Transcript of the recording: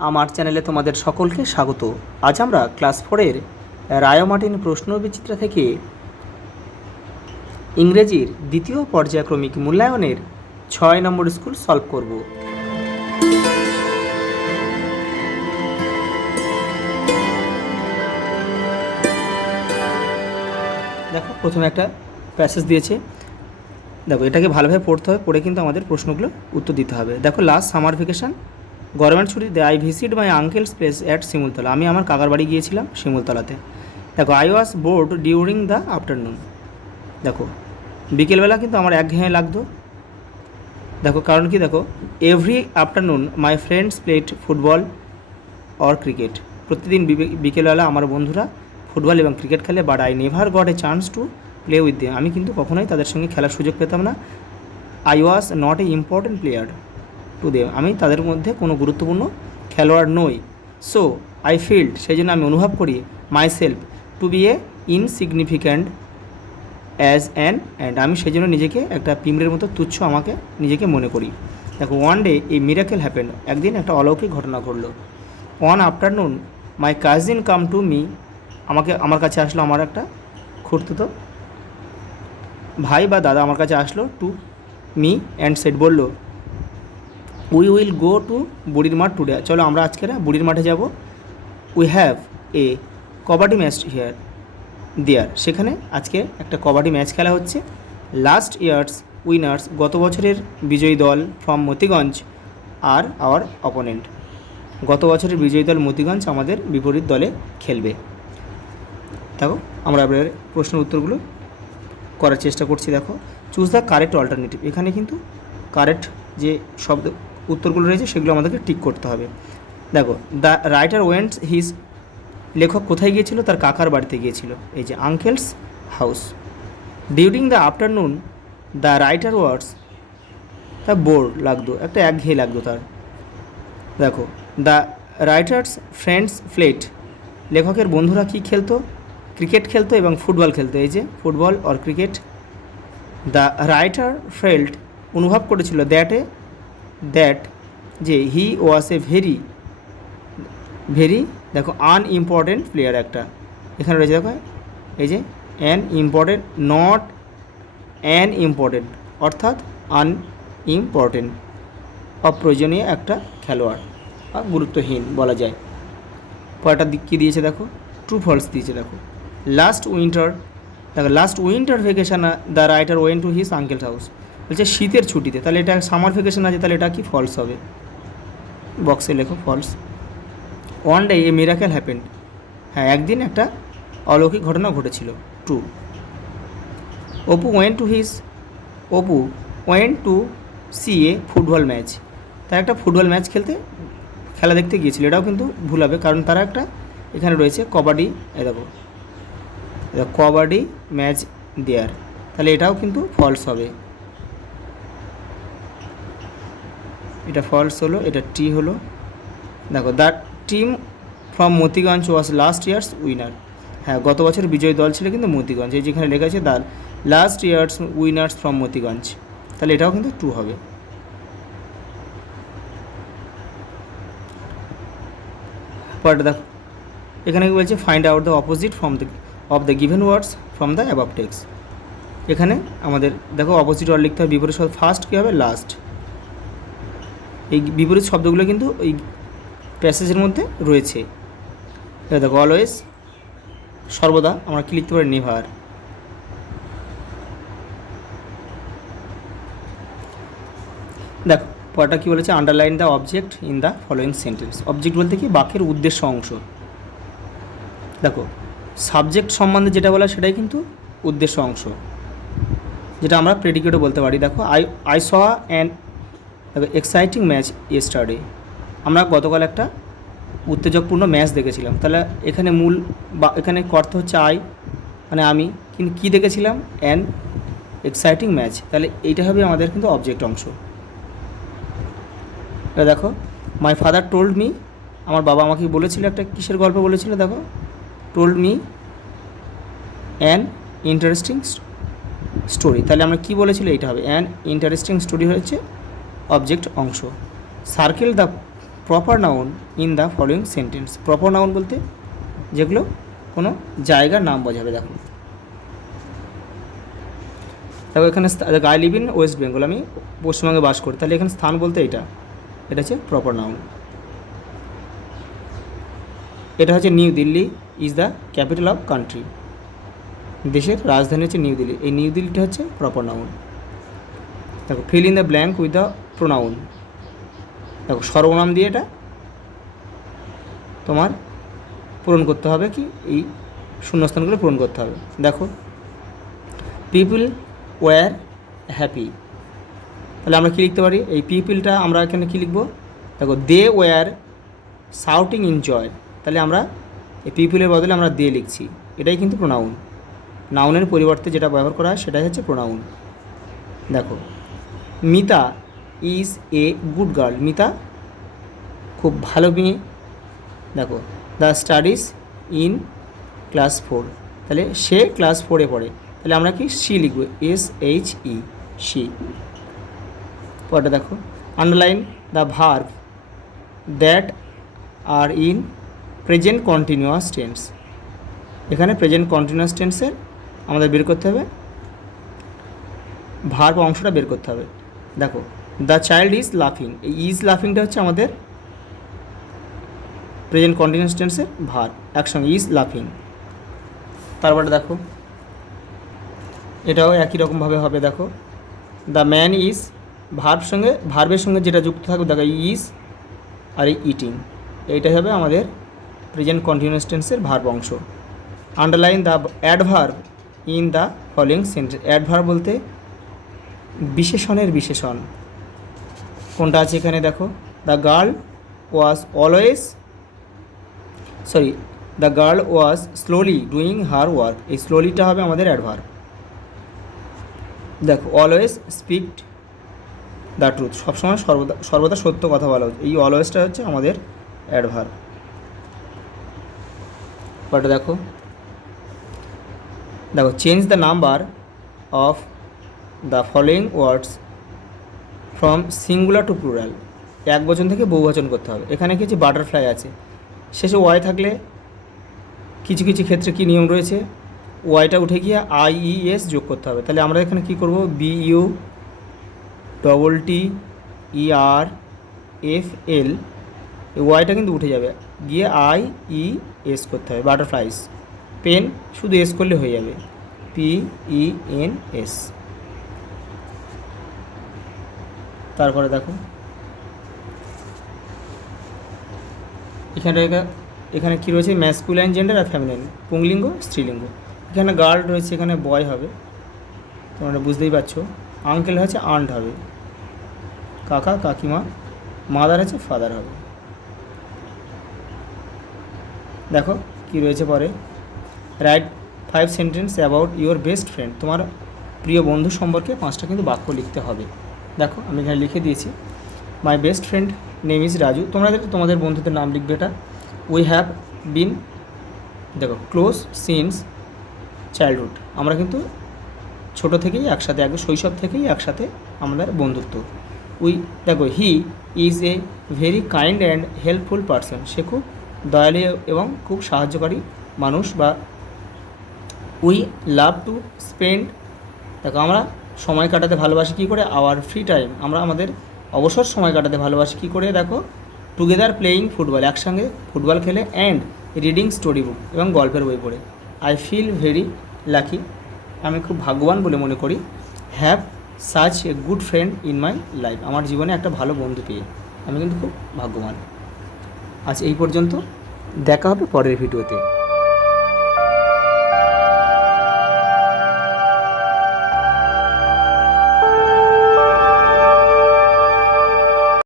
আমার চ্যানেলে তোমাদের সকলকে স্বাগত। আজ আমরা ক্লাস 4-এর রায় মার্টিন প্রশ্নবিচিত্রা থেকে ইংরেজির দ্বিতীয় পর্যায়ক্রমিক মূল্যায়নের 6 নম্বর স্কুল সলভ করব। দেখো, প্রথমে একটা প্যাসেজ দিয়েছে। দেখো, এটাকে ভালোভাবে পড়তে হবে, পড়ে কিন্তু আমাদের প্রশ্নগুলো উত্তর দিতে হবে। দেখো, লাস্ট সামার ভ্যাকেশন গভর্নমেন্ট ছুটিতে I visit my uncle's place at Shimultala. আমি আমার কাকার বাড়ি গিয়েছিলাম শিমুলতলাতে। দেখো, I was board during the afternoon. দেখো, বিকেলবেলা কিন্তু আমার একঘেয়ে লাগতো। দেখো, কারণ কি, দেখো, every afternoon my friends played football or cricket. প্রতিদিন বিকেলবেলা আমার বন্ধুরা ফুটবল এবং ক্রিকেট খেলে, but I never got a chance to play with them. আমি কিন্তু কখনোই তাদের সঙ্গে খেলার সুযোগ পেতাম না। I was not a important player to them. আমি তাদের মধ্যে কোনো গুরুত্বপূর্ণ খেলোয়াড় নই। সো আই ফিল্ড, সেই জন্য আমি অনুভব করি myself to be a insignificant as an and. আমি সেই জন্য নিজেকে একটা পিঁমড়ের মতো তুচ্ছ আমাকে নিজেকে মনে করি। দেখো, one day a miracle happened. একদিন একটা অলৌকিক ঘটনা ঘটলো। One afternoon my cousin come to me. আমার কাছে আসলো আমার একটা খুড়তুতো ভাই বা দাদা আমার কাছে আসলো টু মি অ্যান্ড সেট, বললো উই উইল গো টু বুড়ির মাঠ টুডে। চলো আমরা আজকে বুড়ির মাঠে যাব। We have a kabaddi match here there. সেখানে আজকে একটা কবাডি ম্যাচ খেলা হচ্ছে। লাস্ট ইয়ার্স উইনার্স, গত বছরের বিজয়ী দল from Motiganj are our opponent. গত বছরের বিজয়ী দল মতিগঞ্জ আমাদের বিপরীত দলে খেলবে। দেখো, আমরা এবার প্রশ্নের উত্তরগুলো করার চেষ্টা করছি। দেখো, চুজ দ্য কারেক্ট অল্টারনেটিভ। এখানে কিন্তু কারেক্ট যে শব্দ উত্তরগুলো রয়েছে সেগুলো আমাদেরকে টিক করতে হবে। দেখো, দ্য রাইটার ওয়েন্টস হিজ, লেখক কোথায় গিয়েছিল? তার কাকার বাড়িতে গিয়েছিল, এই যে uncle's house. During the afternoon the writer words, তা বোর লাগতো, একটা একঘেয়ে লাগতো তার। দেখো, দ্য রাইটার্স ফ্রেন্ডস প্লেড, লেখকের বন্ধুরা কী খেলতো? ক্রিকেট খেলতো এবং ফুটবল খেলতো, এই যে football or cricket. The writer felt, অনুভব করেছিল দ্যাট যে হি ওয়াজ এ ভেরি দেখো আনইম্পর্টেন্ট প্লেয়ার একটা এখানে রয়েছে। দেখো, এই যে an important, not an important, অর্থাৎ আনইম্পর্টেন্ট, অপ্রয়োজনীয় একটা খেলোয়াড় বা গুরুত্বহীন বলা যায়। পরেরটা দিক কী দিয়েছে? দেখো, ট্রু ফলস দিয়েছে। দেখো, last winter vacation the writer went to his uncle house, বলছে শীতের ছুটিতে, তাহলে এটা সামার ভ্যাকেশন আছে, তাহলে এটা কি ফলস হবে? বক্সে লেখো false. One day a miracle happened, হ্যাঁ, একদিন একটা অলৌকিক ঘটনা ঘটেছিল, true. Apu went to see a football match, তারা একটা ফুটবল ম্যাচ খেলা দেখতে গিয়েছিল। এটাও কিন্তু ভুল হবে, কারণ তারা একটা এখানে রয়েছে কবাডি, দেখো কবাডি ম্যাচ দেয়ার, তাহলে এটাও কিন্তু ফলস হবে। এটা ফলস হলো, এটা টি হলো। দেখো, the team from Motiganj was last years winner, হ্যাঁ, গত বছর বিজয়ী দল ছিল কিন্তু মতিগঞ্জ, এই যেখানে লেখা আছে the last years winners from Motiganj, তাহলে এটাও কিন্তু ট্রু হবে। পরেরটা দেখো, এখানে কি বলছে? Find out the opposite of the given words from the above text. এখানে আমাদের দেখো অপোজিট ওয়ার্ড লিখতে হবে, বিপরীত শব্দ ফার্স্ট কী হবে? লাস্ট। এই বিপরীত শব্দগুলো কিন্তু এই প্যাসেজের মধ্যে রয়েছে। দেখো, অলওয়েজ সর্বদা আমরা কি লিখতে পারি? নেভার। দেখো, পরটা কী বলেছে? Underline the object in the following sentence. Object বলতে কি? বাক্যের উদ্দেশ্য অংশ। দেখো, সাবজেক্ট সম্বন্ধে যেটা বলা সেটাই কিন্তু উদ্দেশ্য অংশ, যেটা আমরা প্রেডিকেটও বলতে পারি। দেখো, I saw an exciting match yesterday, আমরা গতকাল একটা উত্তেজকপূর্ণ ম্যাচ দেখেছিলাম। তাহলে এখানে এখানে অর্থ হচ্ছে আই, মানে আমি, কিন্তু কী দেখেছিলাম? অ্যান এক্সাইটিং ম্যাচ, তাহলে এইটা হবে আমাদের কিন্তু অবজেক্ট অংশ। দেখো, মাই ফাদার টোল্ড মি, আমার বাবা আমাকে বলেছিল, একটা কিসের গল্প বলেছিল? দেখো, told me an interesting story, তাহলে আমরা কি বলেছিল? এইটা হবে অ্যান ইন্টারেস্টিং স্টোরি, হচ্ছে অবজেক্ট অংশ। Circle the proper noun in the following sentence. Proper noun বলতে যেগুলো কোনো জায়গার নাম বোঝাবে। দেখো এখানে I live in West Bengal, আমি পশ্চিমবঙ্গে বাস করি, তাহলে এখানে স্থান বলতে এটা হচ্ছে প্রপার নাউন। এটা হচ্ছে new Delhi is the capital of country, দেশের রাজধানী হচ্ছে নিউ দিল্লি, এই নিউ দিল্লিটা হচ্ছে প্রপার নাউন। দেখো fill in the blank with the pronoun. দেখো সর্বনাম দিয়ে এটা তোমার পূরণ করতে হবে, কি এই শূন্যস্থানগুলো পূরণ করতে হবে। দেখো পিপল ওয়্যার হ্যাপি, তাহলে আমরা কী লিখতে পারি? এই পিপলটা আমরা এখানে কী লিখব? দেখো they were shouting in joy, তাহলে আমরা এই পিপলের বদলে আমরা দে লিখছি, এটাই কিন্তু প্রোনাউন। নাউনের পরিবর্তে যেটা ব্যবহার করা হয় সেটাই হচ্ছে প্রোনাউন। দেখো Mita is a good girl, Mita খুব ভালো মেয়ে। দেখো দ্য স্টাডিজ ইন ক্লাস 4, তাহলে সে ক্লাস 4-এ পড়ে, তাহলে আমরা কি সি লিখব, SHE সি। পরটা দেখো underline the verb that are in present continuous tense, এখানে প্রেজেন্ট কন্টিনিউয়াস টেন্সের আমাদের বের করতে হবে, ভার্ব অংশটা বের করতে হবে। দেখো দ্য চাইল্ড ইজ লাফিং, এই ইজ লাফিংটা হচ্ছে আমাদের প্রেজেন্ট কন্টিনিউয়াস টেন্সের ভার্ব, একসঙ্গে ইজ লাফিং। তারপরে দেখো এটাও একই রকমভাবে হবে। দেখো দ্য ম্যান ইজ ভার্বের সঙ্গে যেটা যুক্ত থাকবে, দেখো ইজ আর এই ইটিং, এইটাই হবে আমাদের প্রেজেন্ট কন্টিনিউয়াস টেন্সের ভার্ব অংশ। Underline the adverb in the following sentence, adverb বলতে বিশেষণের বিশেষণ কোনটা আছে এখানে? দেখো the girl was slowly doing her work, এই স্লোলিটা হবে আমাদের অ্যাডভার্ব। দেখো অলওয়েজ স্পিক দ্য ট্রুথ, সবসময় সর্বদা সত্য কথা বলা উচিত, এই অলওয়েজটা হচ্ছে আমাদের অ্যাডভার্ব। বাট দেখো change the number of the following words from singular to plural, এক বচন থেকে বহুবচন করতে হবে। এখানে কিছু বাটারফ্লাই আছে, শেষে ওয়াই থাকলে কিছু কিছু ক্ষেত্রে কী নিয়ম রয়েছে, ওয়াইটা উঠে গিয়ে IES যোগ করতে হবে। তাহলে আমরা এখানে কী করব, BUTTERFL, এই ওয়াইটা কিন্তু উঠে যাবে, গিয়ে IES করতে হবে। বাটারফ্লাইস, পেন শুধু এস করলে হয়ে যাবে, PENS। তারপরে দেখো এখানে কী রয়েছে, ম্যাসকুলাইন জেন্ডার আর ফেমিনাইন, পুংলিঙ্গ স্ত্রীলিঙ্গ। এখানে গার্ল রয়েছে, এখানে বয় হবে, তোমরা বুঝতেই পারছো। আঙ্কেল হচ্ছে আন্ট হবে, কাকা কাকিমা, মাদার হচ্ছে ফাদার হবে। দেখো কি রয়েছে পরে, right 5 sentence about your best friend, তোমার প্রিয় বন্ধু সম্পর্কে 5টা কিন্তু বাক্য লিখতে হবে। দেখো আমি এখানে লিখে দিয়েছি, my best friend name is Raju, তোমরা তোমাদের বন্ধুদের নাম লিখবে। এটা উই হ্যাভ বিন, দেখো ক্লোজ সিন্স চাইল্ডহুড, আমরা কিন্তু ছোটো থেকেই একসাথে, আগে শৈশব থেকেই একসাথে আমাদের বন্ধুত্ব। দেখো he is a very kind and helpful person, সে খুব দয়ালু এবং খুব সাহায্যকারী মানুষ। বা উই লাভ টু স্পেন্ড, দেখো আমরা সময় কাটাতে ভালোবাসি কী করে, আওয়ার ফ্রি টাইম, আমরা আমাদের অবসর সময় কাটাতে ভালোবাসি কী করে, দেখো টুগেদার প্লেয়িং ফুটবল, একসঙ্গে ফুটবল খেলে, অ্যান্ড রিডিং স্টোরি বুক, এবং গল্পের বই পড়ে। আই ফিল ভেরি লাকি, আমি খুব ভাগ্যবান বলে মনে করি। Have such a good friend in my life, আমার জীবনে একটা ভালো বন্ধু পেয়ে আমি কিন্তু খুব ভাগ্যবান। আজ এই পর্যন্ত, দেখা হবে পরের ভিডিওতে।